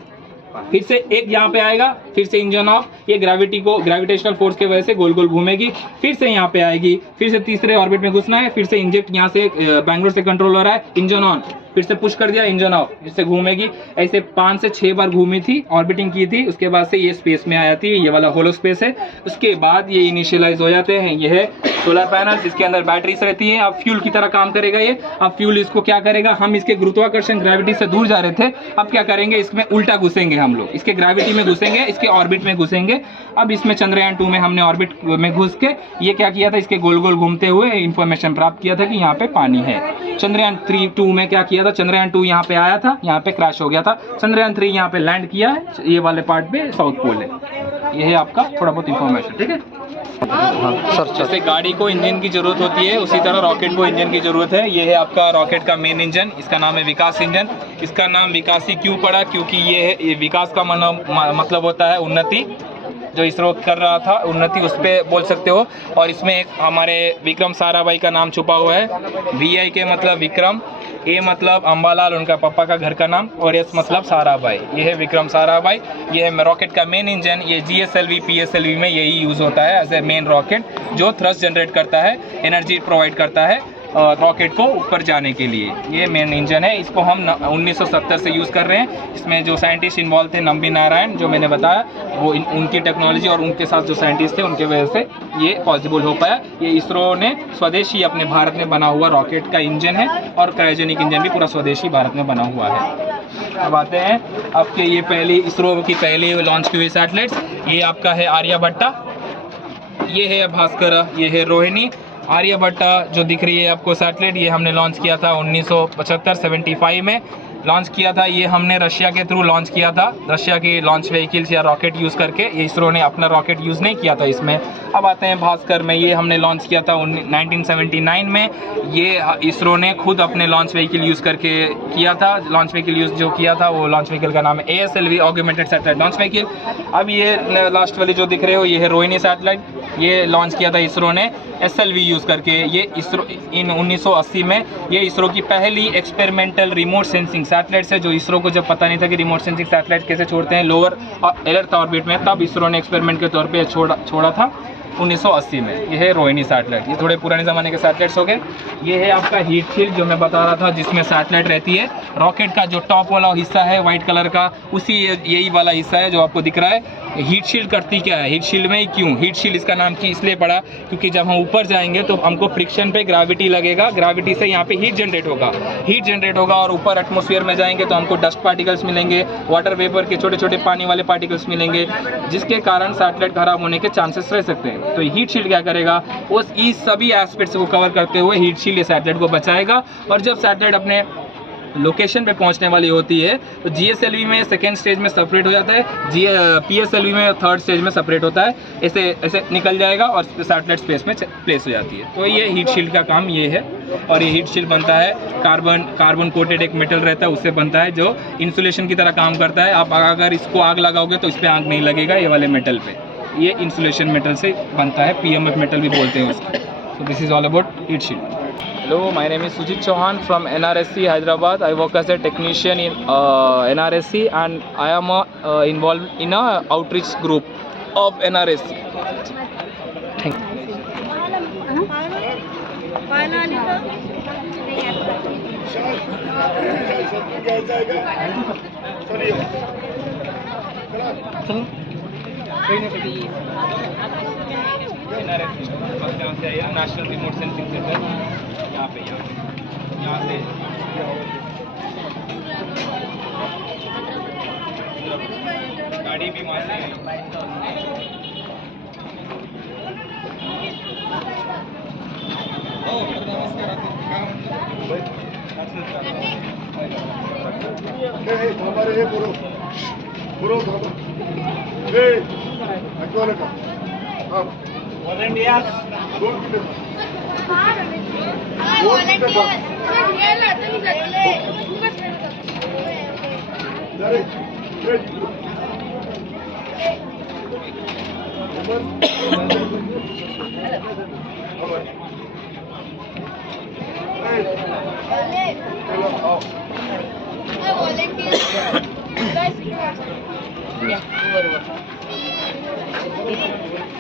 फिर से एक यहाँ पे आएगा, फिर से इंजन ऑफ, ये ग्रेविटेशनल फोर्स की वजह से गोल गोल घूमेगी, फिर से यहाँ पे आएगी, फिर से तीसरे ऑर्बिट में घुसना है, फिर से इंजेक्ट, यहाँ से बैंगलोर से कंट्रोल हो रहा है, इंजन ऑन, फिर से पुश कर दिया, इंजन ऑफ, फिर से घूमेगी। ऐसे 5 से 6 बार घूमी थी, ऑर्बिटिंग की थी। उसके बाद से ये स्पेस में आ जाती है, ये वाला होलो स्पेस है। उसके बाद ये इनिशियलाइज हो जाते हैं। ये है सोलर पैनल, इसके अंदर बैटरीज रहती है। अब फ्यूल की तरह काम करेगा ये। अब फ्यूल इसको क्या करेगा, हम इसके गुरुत्वाकर्षण ग्रेविटी से दूर जा रहे थे, अब क्या करेंगे, इसमें उल्टा घुसेंगे हम लोग, इसके ग्रेविटी में घुसेंगे, इसके ऑर्बिट में घुसेंगे। अब इसमें चंद्रयान 2 में हमने ऑर्बिट में घुस के ये क्या किया था, इसके गोल गोल घूमते हुए इंफॉर्मेशन प्राप्त किया था कि यहाँ पे पानी है। चंद्रयान 2 में क्या किया था, चंद्रयान 2 यहाँ पे आया था, यहाँ पे क्रैश हो गया था। चंद्रयान 3 यहाँ पे लैंड किया है, ये वाले पार्ट पे साउथ पोल है। ये है आपका थोड़ा बहुत इंफॉर्मेशन, ठीक है। जैसे गाड़ी को इंजन की जरूरत होती है, उसी तरह रॉकेट को इंजन की जरूरत है। ये है आपका रॉकेट का मेन इंजन, इसका नाम है विकास इंजन। इसका नाम विकासी क्यों पड़ा, क्योंकि ये विकास का मतलब होता है उन्नति। जो इसरो कर रहा था उन्नति, उस पर बोल सकते हो। और इसमें एक हमारे विक्रम साराभाई का नाम छुपा हुआ है। VI मतलब विक्रम, A मतलब अम्बालाल उनका पापा का घर का नाम, और S मतलब साराभाई। ये है विक्रम साराभाई। ये है रॉकेट का मेन इंजन। ये GSLV PSLV में यही यूज़ होता है एज ए मेन रॉकेट, जो थ्रस्ट जनरेट करता है, एनर्जी प्रोवाइड करता है रॉकेट को ऊपर जाने के लिए। ये मेन इंजन है। इसको हम 1970 से यूज़ कर रहे हैं। इसमें जो साइंटिस्ट इन्वॉल्व थे, नंबी नारायण, जो मैंने बताया, वो उनकी टेक्नोलॉजी और उनके साथ जो साइंटिस्ट थे उनके वजह से ये पॉसिबल हो पाया। ये इसरो ने स्वदेशी अपने भारत में बना हुआ रॉकेट का इंजन है, और क्रायोजेनिक इंजन भी पूरा स्वदेशी भारत में बना हुआ है। अब आते हैं आपके ये पहली इसरो की पहली लॉन्च की हुई सैटेलाइट्स। ये आपका है आर्यभट्टा, ये है भास्कर, ये है रोहिणी। आर्यभट्टा जो दिख रही है आपको सैटेलाइट, ये हमने लॉन्च किया था 1975-75 में। लॉन्च किया था, ये हमने रशिया के थ्रू लॉन्च किया था, रशिया की लॉन्च व्हीकल्स या रॉकेट यूज़ करके। ये इसरो ने अपना रॉकेट यूज़ नहीं किया था इसमें। अब आते हैं भास्कर में, ये हमने लॉन्च किया था 1979 में। ये इसरो ने खुद अपने लॉन्च व्हीकल यूज़ करके किया था। लॉन्च व्हीकल यूज़ जो किया था वो लॉन्च व्हीकल का नाम है ASLV, augmented satellite launch vehicle. अब ये लास्ट वाली जो दिख रहे हो, ये है रोहिणी सैटेलाइट। ये लॉन्च किया था इसरो ने SLV यूज़ करके। ये इसरो इन 1980 में ये इसरो की पहली एक्सपेरिमेंटल रिमोट सेंसिंग सैटेलाइट है, जो इसरो को जब पता नहीं था कि रिमोट सेंसिंग सैटेलाइट कैसे छोड़ते हैं लोअर अर्थ ऑर्बिट में, तब इसरो ने एक्सपेरिमेंट के तौर पे छोड़ा था 1980 में। ये है रोहिणी सैटेलाइट। ये थोड़े पुराने ज़माने के सैटेलाइट्स हो गए। ये है आपका हीट शील्ड जो मैं बता रहा था, जिसमें सैटेलाइट रहती है। रॉकेट का जो टॉप वाला हिस्सा है वाइट कलर का, उसी यही वाला हिस्सा है जो आपको दिख रहा है। हीट शील्ड करती क्या है, हीट शील्ड में क्यों हीट शील्ड इसका नाम की इसलिए पड़ा क्योंकि जब हम ऊपर जाएंगे तो हमको फ्रिक्शन पे ग्रेविटी लगेगा, ग्रेविटी से यहाँ पे हीट जनरेट होगा और ऊपर एटमॉस्फेयर में जाएंगे तो हमको डस्ट पार्टिकल्स मिलेंगे, वाटर वेपर के छोटे छोटे पानी वाले पार्टिकल्स मिलेंगे, जिसके कारण सैटेलाइट खराब होने के चांसेस रह सकते हैं। तो हीट शील्ड क्या करेगा, उस इस सभी एस्पेक्ट्स को कवर करते हुए हीट शील्ड सैटेलाइट को बचाएगा। और जब सैटेलाइट अपने लोकेशन पे पहुंचने वाली होती है तो GSLV में सेकेंड स्टेज में सेपरेट हो जाता है, PSLV में थर्ड स्टेज में सेपरेट होता है। ऐसे ऐसे निकल जाएगा और सैटेलाइट स्पेस में प्लेस हो जाती है। तो ये हीट शील्ड का काम ये है। और ये हीट शील्ड बनता है कार्बन कोटेड एक मेटल रहता है, उससे बनता है, जो इंसुलेशन की तरह काम करता है। आप अगर इसको आग लगाओगे तो इस पर आग नहीं लगेगा, ये वाले मेटल पे। ये इंसुलेशन मेटल से बनता है, PMF मेटल भी बोलते हैं उसको। So this is all about heat shield. Hello, my name is Sujit Chauhan from NRSC Hyderabad. I work as a technician in NRSC and I am involved in a outreach group of NRSC. Thank you. National remote sensing centre यहाँ पे यहाँ से गाड़ी भी वहाँ से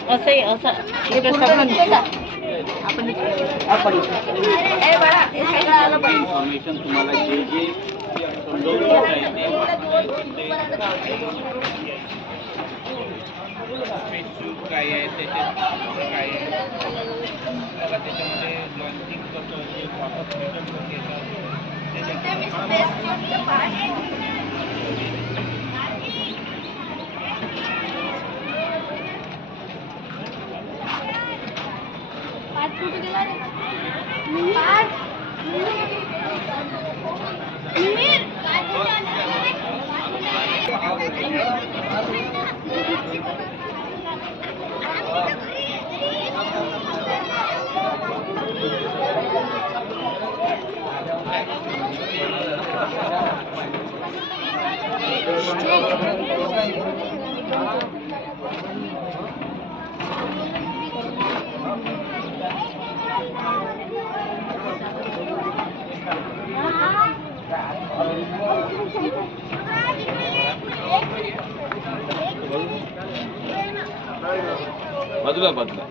असंही असं इन्फॉर्मेशन तुम्हाला जे जे समजवलं जाईल काय आहे त्याच्यात काय आहे मला त्याच्यामध्ये लॉन्चिंग कसं ते वापस रिटर्न करून बाजूला बाजूला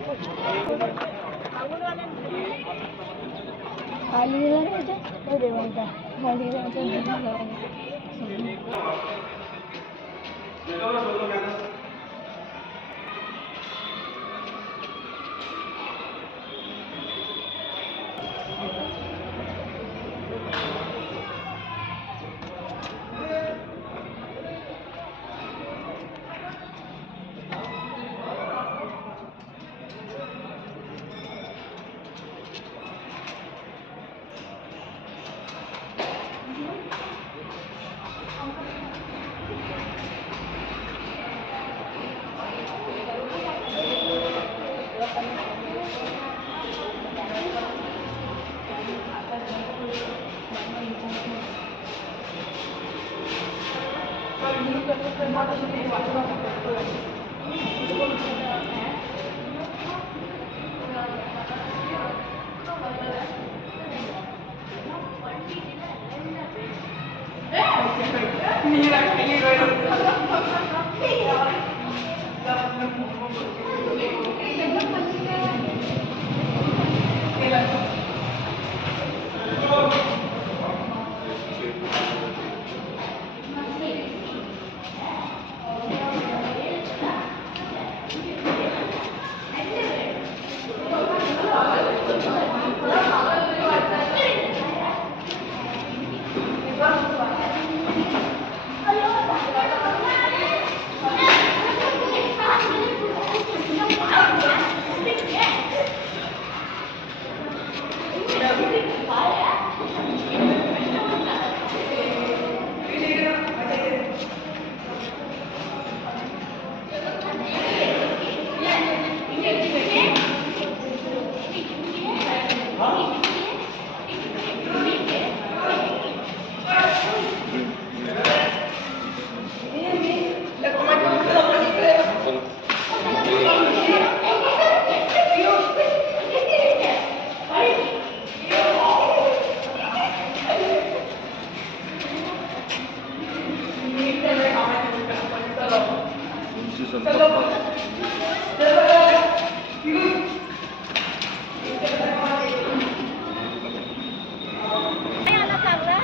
नाही आला चांगला.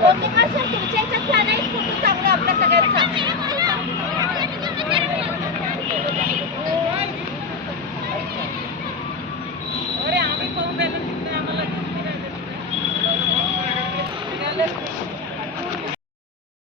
कौतुक असेल तुमच्या ह्याच्यात का नाही फोटो चांगला आपल्या सगळ्यांचा.